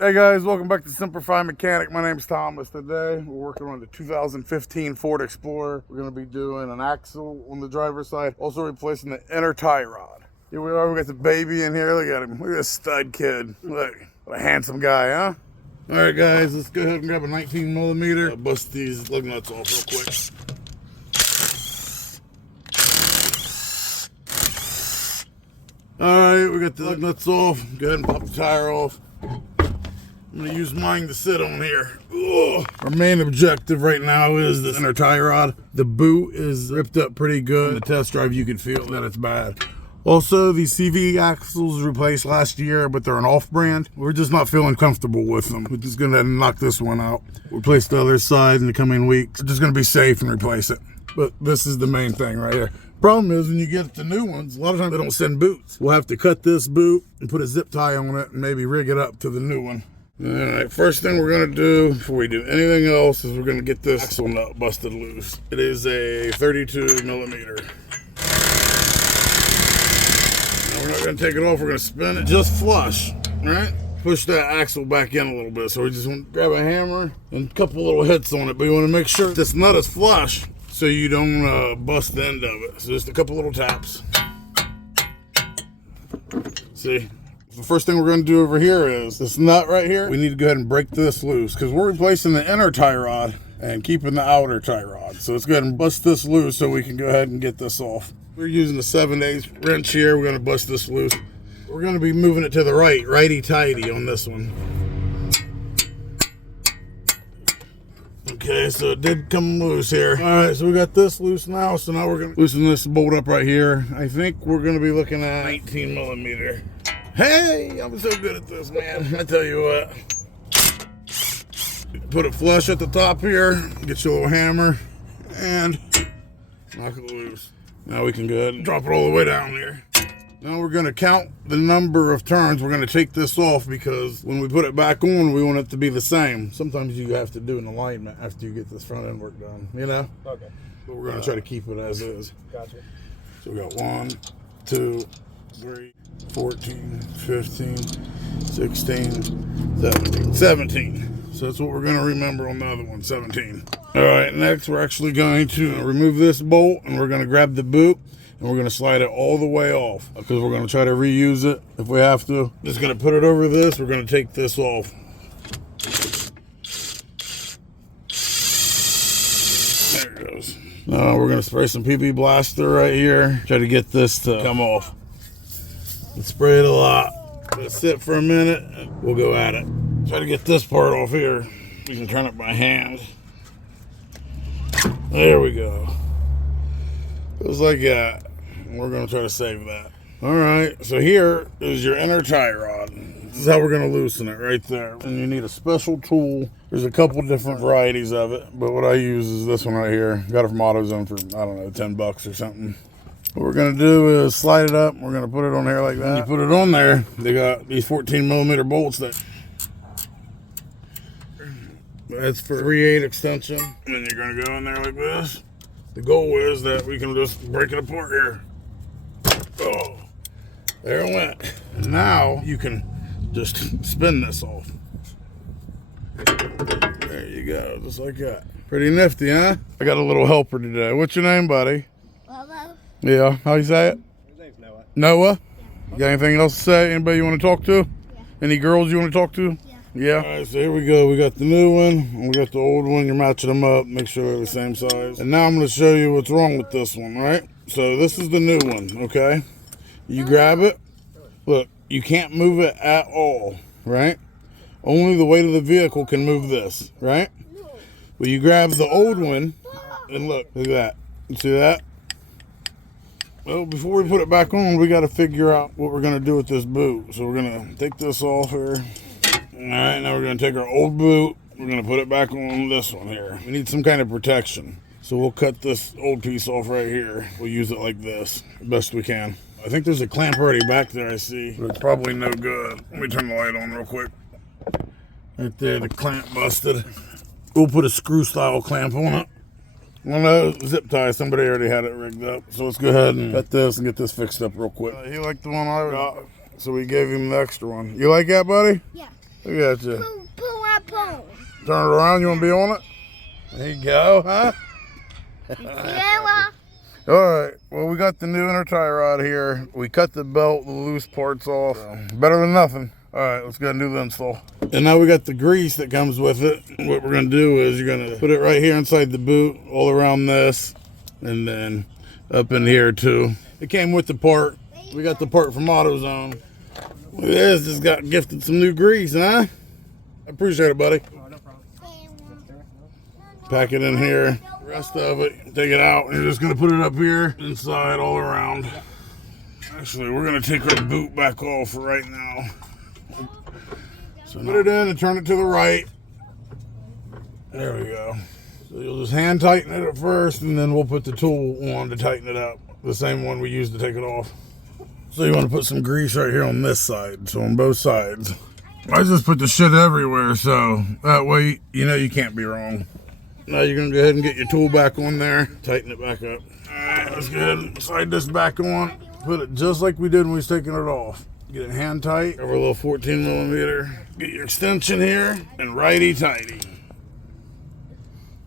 Hey guys, welcome back to Semper Fi Mechanic. My name's Thomas. Today we're working on the 2015 Ford Explorer. We're going to be doing an axle on the driver's side, also replacing the inner tie rod. Here we are, we got the baby in here. Look at him. Look at this stud kid. Look, what a handsome guy, huh? All right guys, let's go ahead and grab a 19 millimeter. Bust these lug nuts off real quick. All right, we got the lug nuts off. Go ahead and pop the tire off. I'm going to use mine to sit on here. Ugh. Our main objective right now is this inner tie rod. The boot is ripped up pretty good. In the test drive, you can feel that it's bad. Also, these CV axles replaced last year, but they're an off-brand. We're just not feeling comfortable with them. We're just going to knock this one out. Replace the other side in the coming weeks. We're just going to be safe and replace it. But this is the main thing right here. Problem is, when you get the new ones, a lot of times they don't send boots. We'll have to cut this boot and put a zip tie on it and maybe rig it up to the new one. All right, first thing we're gonna do before we do anything else is we're gonna get this axle nut busted loose. It is a 32 millimeter. Now we're not gonna take it off, we're gonna spin it just flush, all right? Push that axle back in a little bit. So we just want to grab a hammer and a couple little hits on it, but you wanna make sure this nut is flush so you don't bust the end of it. So just a couple little taps. See? The first thing we're going to do over here is this nut right here. We need to go ahead and break this loose because we're replacing the inner tie rod and keeping the outer tie rod. So let's go ahead and bust this loose so we can go ahead and get this off. We're using the 7/8 wrench here. We're going to bust this loose. We're going to be moving it to the right, righty-tighty on this one. Okay, so it did come loose here. All right, so we got this loose now. So now we're going to loosen this bolt up right here. I think we're going to be looking at 19 millimeter. Hey, I'm so good at this, man. I tell you what. Put it flush at the top here. Get your little hammer and knock it loose. Now we can go ahead and drop it all the way down here. Now we're going to count the number of turns. We're going to take this off because when we put it back on, we want it to be the same. Sometimes you have to do an alignment after you get this front end work done, you know? Okay. But we're going to try to keep it as is. Gotcha. So we got 1, 2, 3, 14, 15, 16, 17. So that's what we're going to remember on the other one, 17. All right, next we're actually going to remove this bolt and we're going to grab the boot and we're going to slide it all the way off because we're going to try to reuse it if we have to. Just going to put it over this. We're going to take this off. There it goes. Now we're going to spray some PP Blaster right here. Try to get this to come off. And spray it a lot. Let it sit for a minute and we'll go at it. Try to get this part off here. We can turn it by hand. There we go. Just like that. We're going to try to save that. All right, so here is your inner tie rod. This is how we're going to loosen it right there. And you need a special tool. There's a couple different varieties of it, but what I use is this one right here. Got it from AutoZone for, I don't know, 10 bucks or something. What we're going to do is slide it up. We're going to put it on here like that. When you put it on there, they got these 14 millimeter bolts that's for 3/8 extension. And then you're going to go in there like this. The goal is that we can just break it apart here. Oh, there it went. And now you can just spin this off. There you go, just like that. Pretty nifty, huh? I got a little helper today. What's your name, buddy? Hello. Yeah, how you say it? His name's Noah. Noah? Yeah. You got anything else to say? Anybody you want to talk to? Yeah. Any girls you want to talk to? Yeah. Yeah? All right, so here we go. We got the new one and we got the old one. You're matching them up, make sure they're the same size. And now I'm going to show you what's wrong with this one, right? So this is the new one, okay? You grab it. Look, you can't move it at all, right? Only the weight of the vehicle can move this, right? Well, you grab the old one and look at that. You see that? Well, before we put it back on, we got to figure out what we're going to do with this boot. So we're going to take this off here. All right, now we're going to take our old boot. We're going to put it back on this one here. We need some kind of protection. So we'll cut this old piece off right here. We'll use it like this, best we can. I think there's a clamp already back there, I see. But it's probably no good. Let me turn the light on real quick. Right there, the clamp busted. We'll put a screw style clamp on it. Well, no, zip tie, somebody already had it rigged up. So let's go ahead and cut this and get this fixed up real quick. He liked the one I got, so we gave him the extra one. You like that, buddy? Yeah. Look at you. Poo. Turn it around. You want to be on it? There you go, huh? Yeah. All right. Well, we got the new inner tie rod here. We cut the belt, the loose parts off. So, better than nothing. All right, let's go ahead and do the install. And now we got the grease that comes with it. What we're going to do is you're going to put it right here inside the boot, all around this, and then up in here too. It came with the part. We got the part from AutoZone. Look at this. Just got gifted some new grease, huh? I appreciate it, buddy. Pack it in here. The rest of it, take it out. And you're just going to put it up here, inside, all around. Actually, we're going to take our boot back off for right now. So put it in and turn it to the right. There we go. So you'll just hand tighten it at first, and then we'll put the tool on to tighten it up. The same one we used to take it off. So you want to put some grease right here on this side. So on both sides. I just put the shit everywhere, so that way you know you can't be wrong. Now you're going to go ahead and get your tool back on there. Tighten it back up. Alright, let's go ahead and slide this back on. Put it just like we did when we was taking it off. Get it hand tight over a little 14 millimeter. Get your extension here and righty tighty.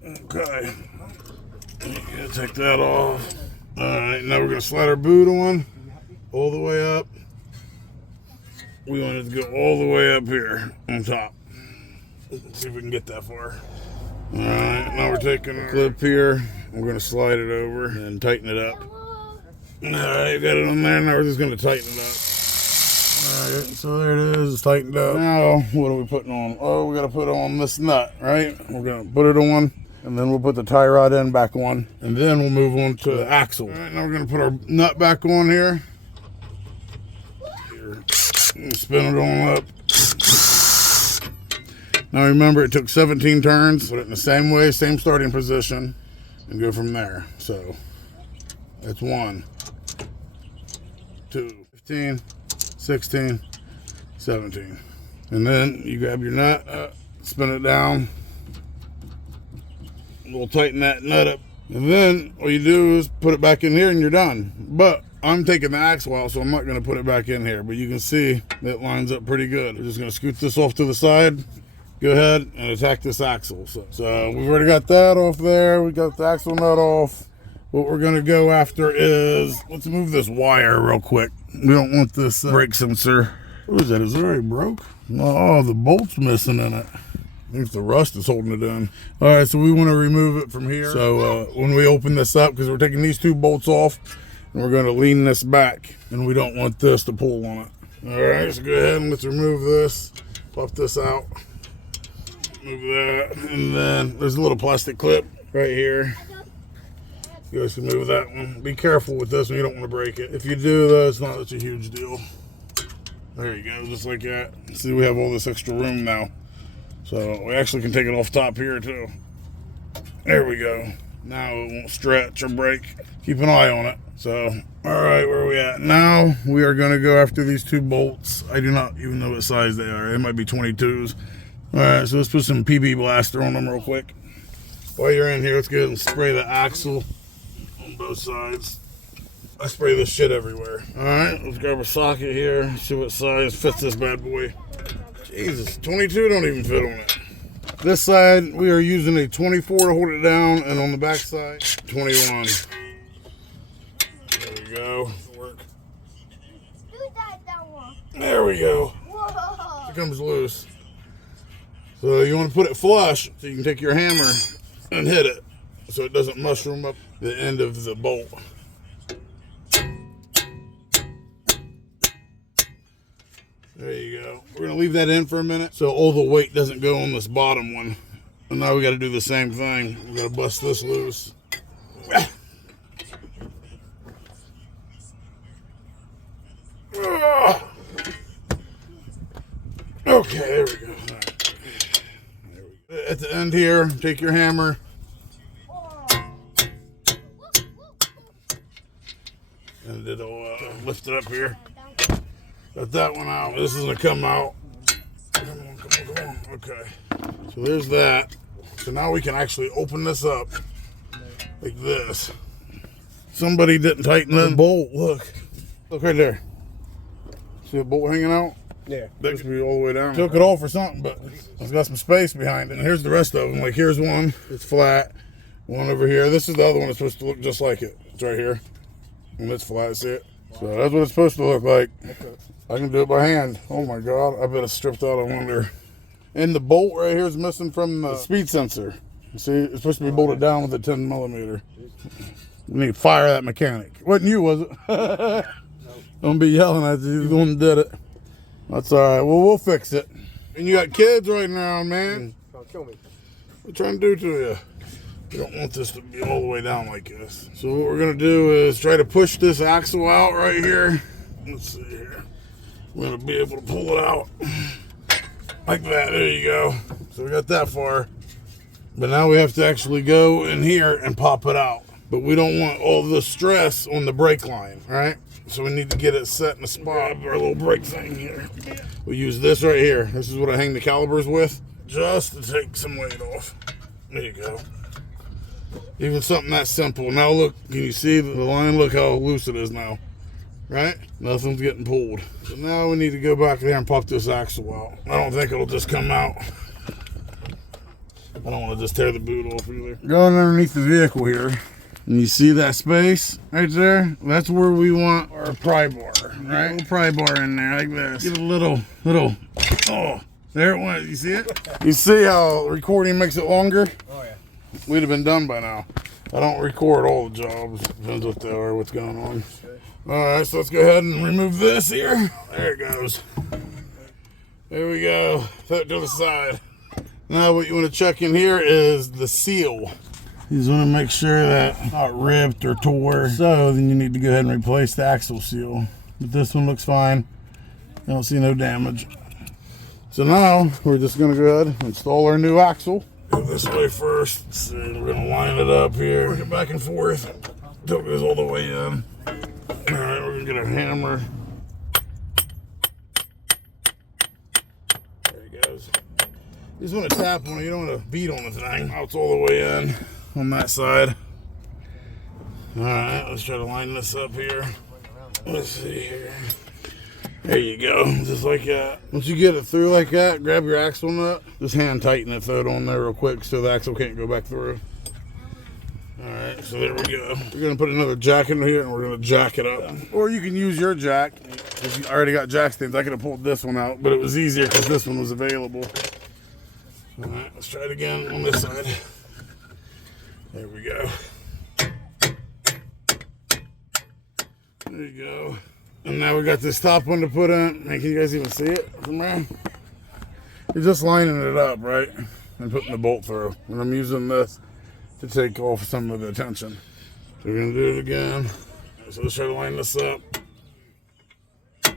Okay. Gotta take that off. Alright, now we're gonna slide our boot on all the way up. We want it to go all the way up here on top. Let's see if we can get that far. Alright, now we're taking a clip here. We're gonna slide it over and tighten it up. Alright, got it on there. Now we're just gonna tighten it up. Alright, so there it is, it's tightened up. Now, what are we putting on? Oh, we gotta put on this nut, right? We're gonna put it on, and then we'll put the tie rod end back on, and then we'll move on to the axle. Alright, now we're gonna put our nut back on here. Spin it on up. Now remember, it took 17 turns. Put it in the same way, same starting position, and go from there. So, that's 1, 2, 15, 16, 17. And then you grab your nut, spin it down. We'll tighten that nut up. And then all you do is put it back in here and you're done. But I'm taking the axle out, so I'm not going to put it back in here. But you can see it lines up pretty good. We're just going to scoot this off to the side. Go ahead and attack this axle. So we've already got that off there. We got the axle nut off. What we're going to go after is, let's move this wire real quick. We don't want this brake sensor. What is that? Is it already broke? Oh, the bolt's missing in it. I think the rust is holding it in. All right, so we want to remove it from here. So when we open this up, because we're taking these 2 bolts off, and we're going to lean this back, and we don't want this to pull on it. All right, so go ahead and let's remove this. Pop this out. Move that. And then there's a little plastic clip right here. You guys can move that one. Be careful with this one, you don't want to break it. If you do though, it's not such a huge deal. There you go, just like that. See, we have all this extra room now. So we actually can take it off top here too. There we go. Now it won't stretch or break. Keep an eye on it. So, all right, where are we at? Now we are gonna go after these 2 bolts. I do not even know what size they are. They might be 22s. All right, so let's put some PB Blaster on them real quick. While you're in here, let's go ahead and spray the axle on both sides. I spray this shit everywhere. All right, let's grab a socket here, see what size fits this bad boy. Jesus, 22 don't even fit on it. This side, we are using a 24 to hold it down, and on the back side, 21. There we go. Work. There we go. It comes loose. So you want to put it flush so you can take your hammer and hit it so it doesn't mushroom up the end of the bolt. There you go. We're going to leave that in for a minute so all the weight doesn't go on this bottom one. And now we got to do the same thing. We got to bust this loose. Okay, there we go. At the end here, take your hammer. And it'll lift it up here. Got that one out. This is going to come out. Come on. Okay. So there's that. So now we can actually open this up like this. Somebody didn't tighten the bolt. Look right there. See a bolt hanging out? Yeah. That should be all the way down. Took it all for something, but it's got some space behind it. And here's the rest of them. Like here's one, it's flat. One over here. This is the other one that's supposed to look just like it. It's right here. And it's flat, see it? So that's what it's supposed to look like. Okay. I can do it by hand. Oh my God, I bet it's stripped out, I wonder. And the bolt right here is missing from the speed sensor. See, it's supposed to be bolted down with a 10 millimeter. We need to fire that mechanic. Wasn't you, was it? Don't be yelling at you, you're the one that did it. That's all right, well, we'll fix it. And you got kids right now, man. Trying to kill me. What you trying to do to you? We don't want this to be all the way down like this. So what we're gonna do is try to push this axle out right here. Let's see here. We're gonna be able to pull it out like that. There you go. So we got that far. But now we have to actually go in here and pop it out. But we don't want all the stress on the brake line, right? So we need to get it set in a spot. Our little brake thing here. We use this right here. This is what I hang the calipers with, just to take some weight off. There you go. Even something that simple. Now look, can you see the line? Look how loose it is now, right? Nothing's getting pulled. So now we need to go back there and pop this axle out. I don't think it'll just come out. I don't want to just tear the boot off either. Going underneath the vehicle here, and you see that space right there? That's where we want our pry bar, right? A little pry bar in there like this. Get a little, oh, there it went. You see it? You see how recording makes it longer? Oh, yeah. We'd have been done by now. I don't record all the jobs. Depends what they are, what's going on. All right, so let's go ahead and remove this here. There it goes. There we go. Put it to the side. Now what you want to check in here is the seal. You just want to make sure that it's not ripped or tore. So then you need to go ahead and replace the axle seal. But this one looks fine. I don't see no damage. So now we're just going to go ahead and install our new axle. Go this way first. Let's see, we're going to line it up here. Work it back and forth until it goes all the way in. All right, we're going to get our hammer. There he goes. You just want to tap on it. You don't want to beat on the thing. Now it's all the way in on that side. All right, let's try to line this up here. Let's see here. There you go, just like that. Once you get it through like that, grab your axle nut. Just hand tighten it, throw it on there real quick so the axle can't go back through. All right, so there we go. We're gonna put another jack in here and we're gonna jack it up. Or you can use your jack. If you already got jack stands, I could have pulled this one out, but it was easier because this one was available. All right, let's try it again on this side. There we go. There you go. And now we got this top one to put in. Man, can you guys even see it from there? You're just lining it up, right? And putting the bolt through. And I'm using this to take off some of the tension. So we're gonna do it again. So let's try to line this up. The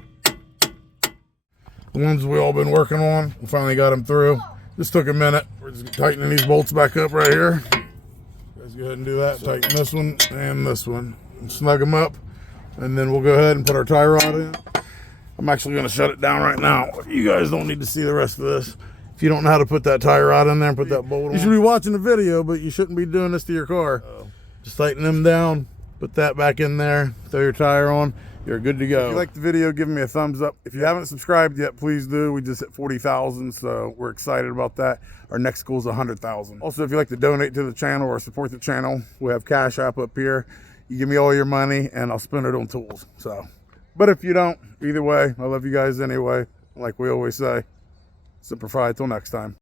ones we all been working on, we finally got them through. This took a minute. We're just tightening these bolts back up right here. Let's go ahead and do that. Tighten this one and this one. And snug them up. And then we'll go ahead and put our tie rod in. I'm actually going to shut it down right now. You guys don't need to see the rest of this. If you don't know how to put that tie rod in there and put that bolt on. You should be watching the video, but you shouldn't be doing this to your car. Just tighten them down, put that back in there, throw your tire on, you're good to go. If you like the video, give me a thumbs up. If you haven't subscribed yet, please do. We just hit 40,000, so we're excited about that. Our next goal is 100,000. Also, if you like to donate to the channel or support the channel, we have Cash App up here. You give me all your money and I'll spend it on tools. So, but if you don't, either way, I love you guys anyway. Like we always say, Semper Fi, till next time.